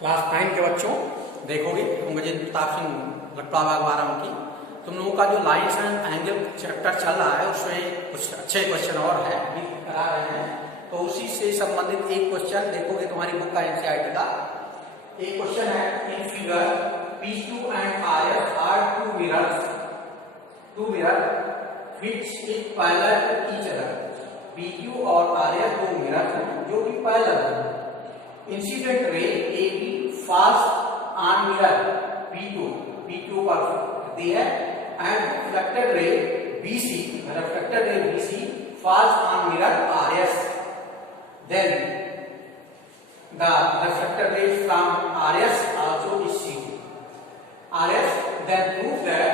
क्लास 9 के बच्चों देखोगे मुझे किताब से लगता भाग 12 की तुम लोगों का जो लाइन्स एंड एंगल चैप्टर चल रहा है उसमें कुछ अच्छे क्वेश्चन और है अभी करा रहे हैं। तो उसी से संबंधित एक क्वेश्चन देखोगे तुम्हारी बुक का एनसीईआरटी का एक क्वेश्चन है। In figure P2 and RF are two mirror which is parallel to each other। PQ और RF दो मिरर जो कि पैरेलल है। Incident ray AB falls on mirror P2 पर दी है and reflected ray BC falls on mirror RS। then the reflected ray from RS also is seen। RS then prove that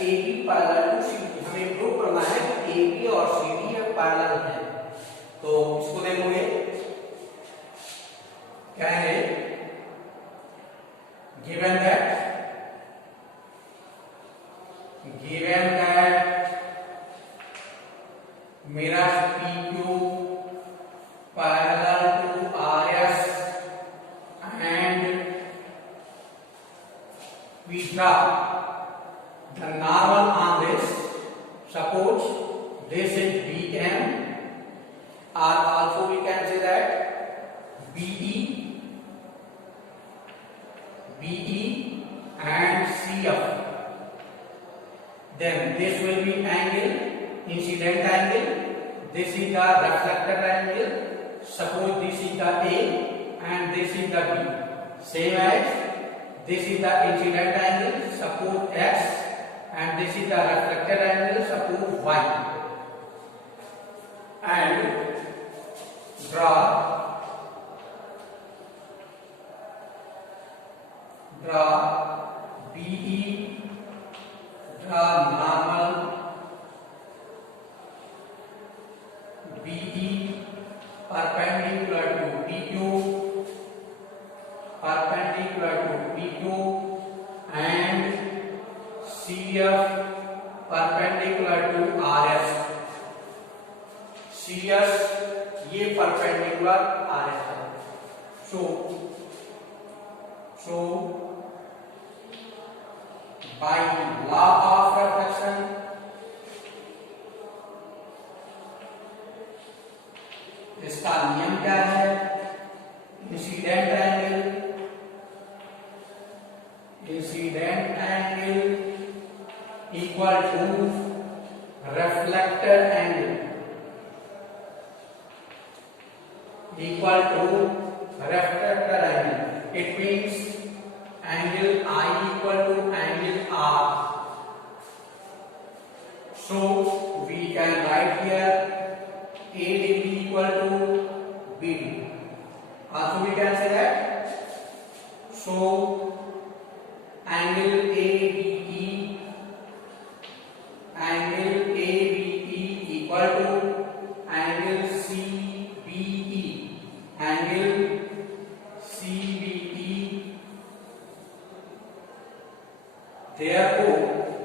AB parallel to CD। हमें प्रूव करना है कि AB और CD parallel है। तो इसको देखोगे कहेंगे given that mirror P2 parallel to RS and we draw the normal on this। suppose this is BM or also we can say that BE and CF। then this will be angle, incident angle, this is the reflected angle। suppose this is the A and this is the B, same as this is the incident angle, suppose X, and this is the reflected angle, suppose Y। and draw BE, draw normal BE perpendicular to PQ and CF perpendicular to RS। CS ये perpendicular RS है। so by law of reflection इसका नियम क्या है? Incident angle equal to reflected angle it means angle I equal to angle R। so we can write here ADB equal to BD। also we can say that so angle ABE equal to angle CBE therefore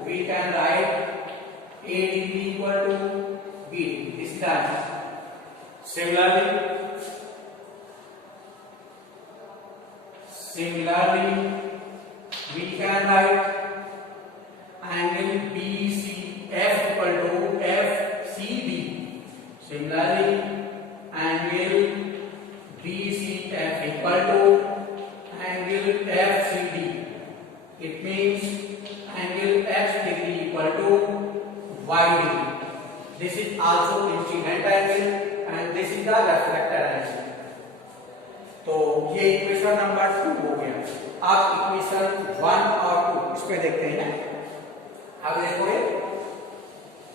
we can write ADB equal to BD। this is the answer। similarly we can write angle BCF equal to FCD। similarly angle BCF equal to angle FCD। it means angle X degree equal to Y degree। this is also incident angle and this is the reflected angle। तो ये equation number 2 हो गया। आप इक्वेशन 1 और 2 इस पे देखते हैं। अब देखोगे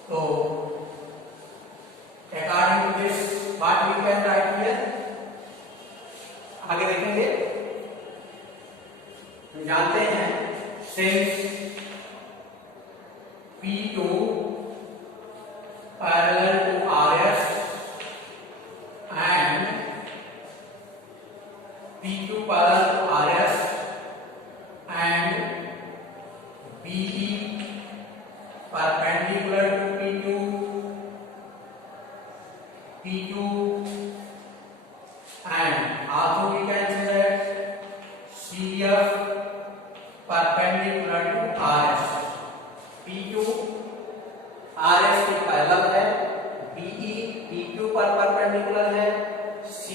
तो according to this what we can write here. आगे देखेंगे हम जानते हैं since P2 parallel to RS and PQ parallel to RS and BE perpendicular to PQ and also we can say that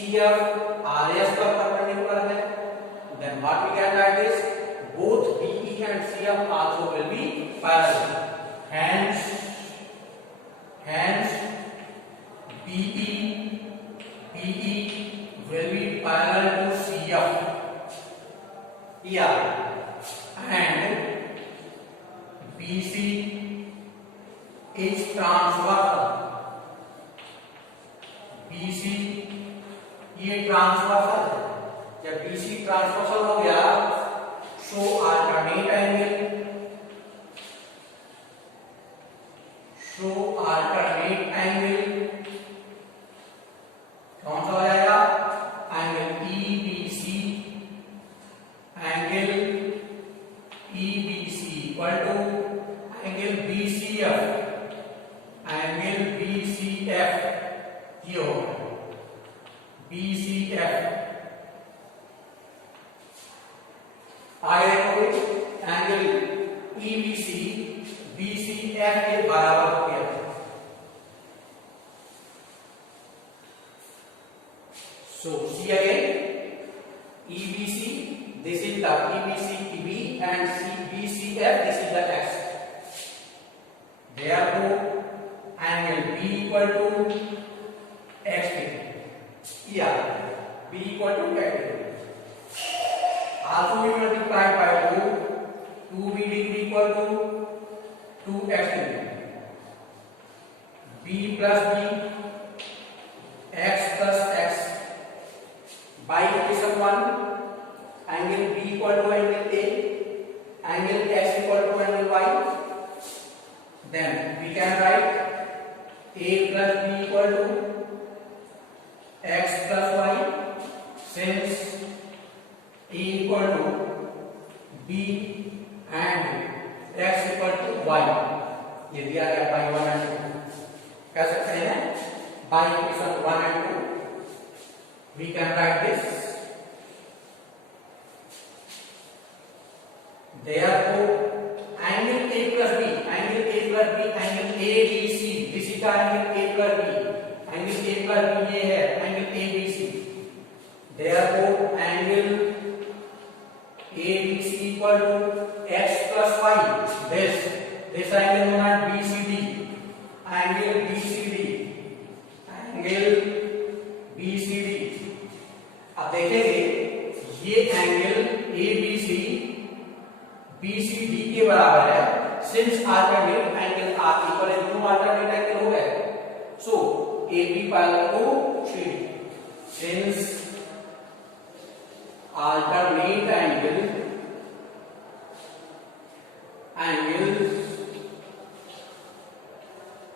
CF RS पर perpendicular है, then what we can write is both BE and CF also will be parallel. Hence BE will be parallel to CF here, and BC is transversal. BC ये ट्रांसवर्सल है. जब BC transversal हो गया, सो alternate angle कौन सा हो जाएगा? Angle EBC equal to angle BCF ये होगा BCF. आगे देखोगे एंगल EBC BCF के बराबर हो गया. So see again, EBC, this is the EBC B and BCF, this is the X. Therefore angle B equal to X degree. Yeah, B equal to X degree. Also we multiply by 2B degree equal to 2X degree. B plus B, X plus X. By equation 1, angle B equal to angle A, angle X equal to angle Y. Then we can write A plus B equal to X plus Y, since A equal to B and X equal to Y. ये दिया गया by 1 and 2. कह सकते हैं by equation 1 and 2 we can write this. Therefore angle A plus B, angle ABC, this is the angle A plus B, angle A plus B ये है angle ABC. Therefore angle ABC equal to X plus Y. This angle known as BCD, angle BCD. अब देखेंगे ये angle ABC BCD के बराबर है, since alternate angle are equal है, दोनों अल्टरनेट एंगल हो गए. So AB parallel to CD, since alternate angles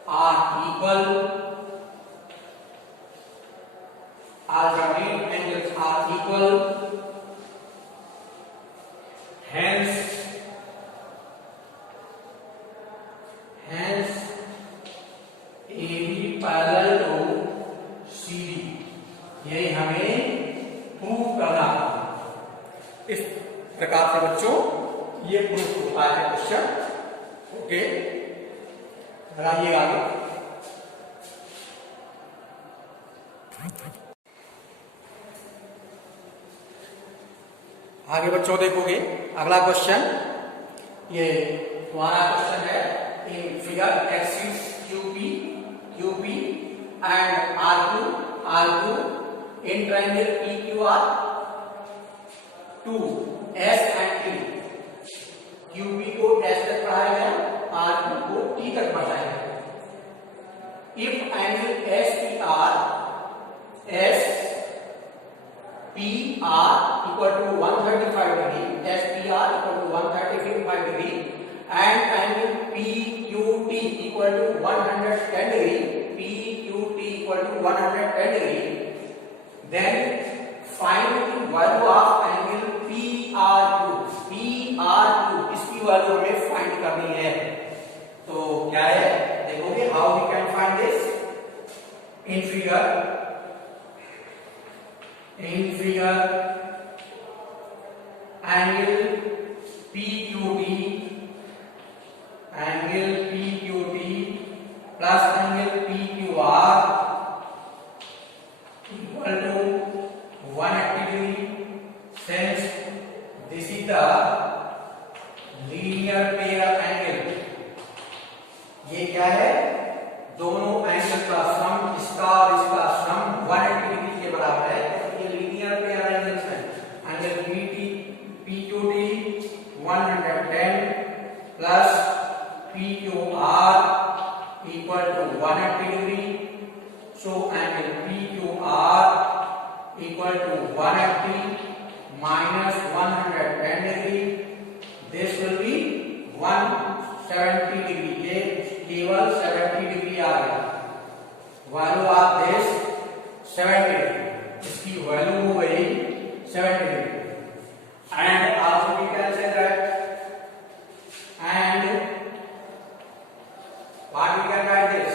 are equal, alternate angles are equal, hence AB parallel to CD. यही हमें प्रूफ करना है. इस प्रकार से बच्चों ये प्रूफ होता है क्वेश्चन. ओके, लगाइए आगे. आगे बच्चों देखोगे अगला क्वेश्चन, ये हमारा क्वेश्चन है in figure axis QP and RQ in triangle PQR 2 S and T. QP को S तक पढ़ाया गया, RQ को T तक पढ़ाया गया. If angle SPR equal to 135 degree, SPR equal to 135 degree, and angle PQT equal to 110 degree, PQT equal to 110 degree, then find the value of angle PRQ. इसकी value हमें फाइंड करनी है. तो क्या है देखोगे, how we can find this. In figure angle PQT plus angle PQR equal to the linear pair angle. ये क्या है? दोनों एंगल का सम, इसका और इसका सम 180 डिग्री के बराबर है। तो ये लीनियर पेयर एंगल्स है। Angle PQD 110 plus PQR equal to 180 degree. So angle PQR equal to 180 minus 110 degree. This will be 170 degree. ये केवल 70 डिग्री आ गया। Value of this 70 degree. इसकी वैल्यू हो गई 70 degree. And also we can say that and what we can write this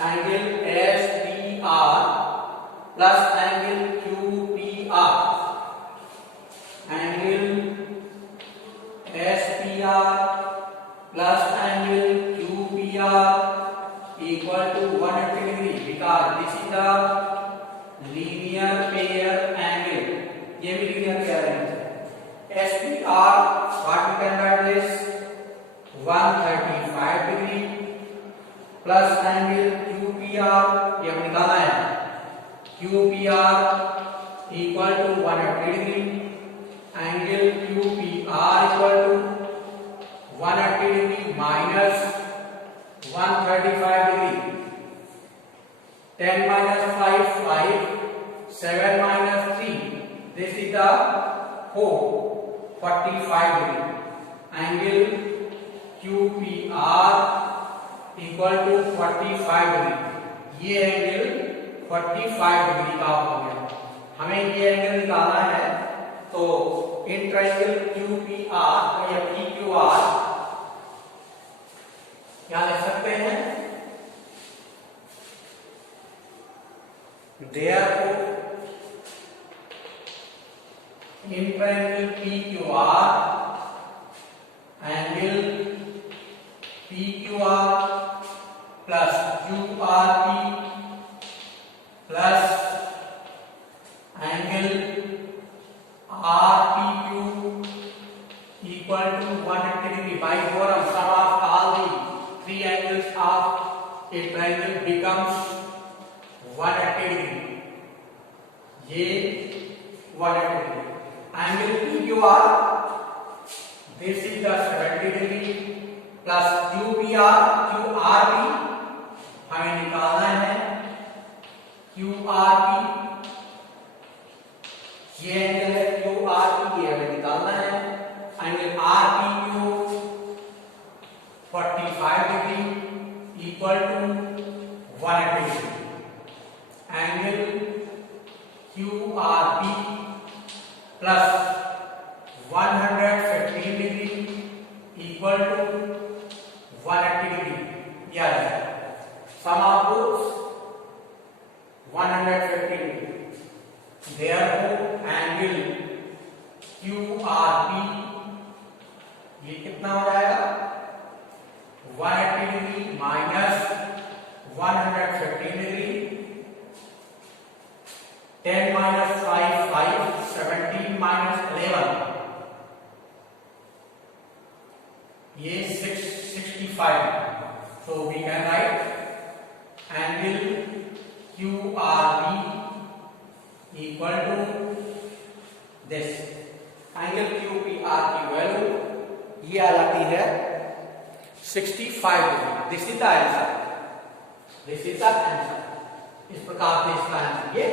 angle SPR plus angle QPR। Angle SPR plus angle QPR equal to 180 degree because this is the linear pair angle. ये भी linear pair angle। SPR what we can write this 135 degree plus angle QPR ये हम निकाला है। QPR equal to 180 degree। Angle QPR equal to 180 degree minus 135 degree. 10 minus 5 5 7 minus 3 this is the 45 degree। Angle QPR equal to 45 degree. ये angle 45 degree का हो गया। हमें ये एंगल निकालना है तो इन ट्रायंगल QPR या PQR क्या लिख सकते हैं? Therefore in triangle PQR angle PQR plus QRP plus angle RPQ equal to 180 degree. By theorem, sum of all the three angles of a triangle becomes 180 degree. ये 180 degree. Angle PQR, this is the 70 degree plus QRP हमें निकालना है। QRP ये एंगल है QRP, ये हमें निकालना है। Angle RPQ 45 degree equal to 180 degree. Angle QRP plus 115 degree equal to 180 degree. याद है sum of both 115 degree. Therefore angle QRP ये कितना हो जाएगा? 180 डिग्री माइनस 115 डिग्री। 10 minus 5 5 17 minus 11 ये 65। So we can write angle QRP equal to this। Angle QPR की वैल्यू ये आ जाती है 65 degree. This is the answer. This is the answer. इस प्रकार से इसका आंसर ये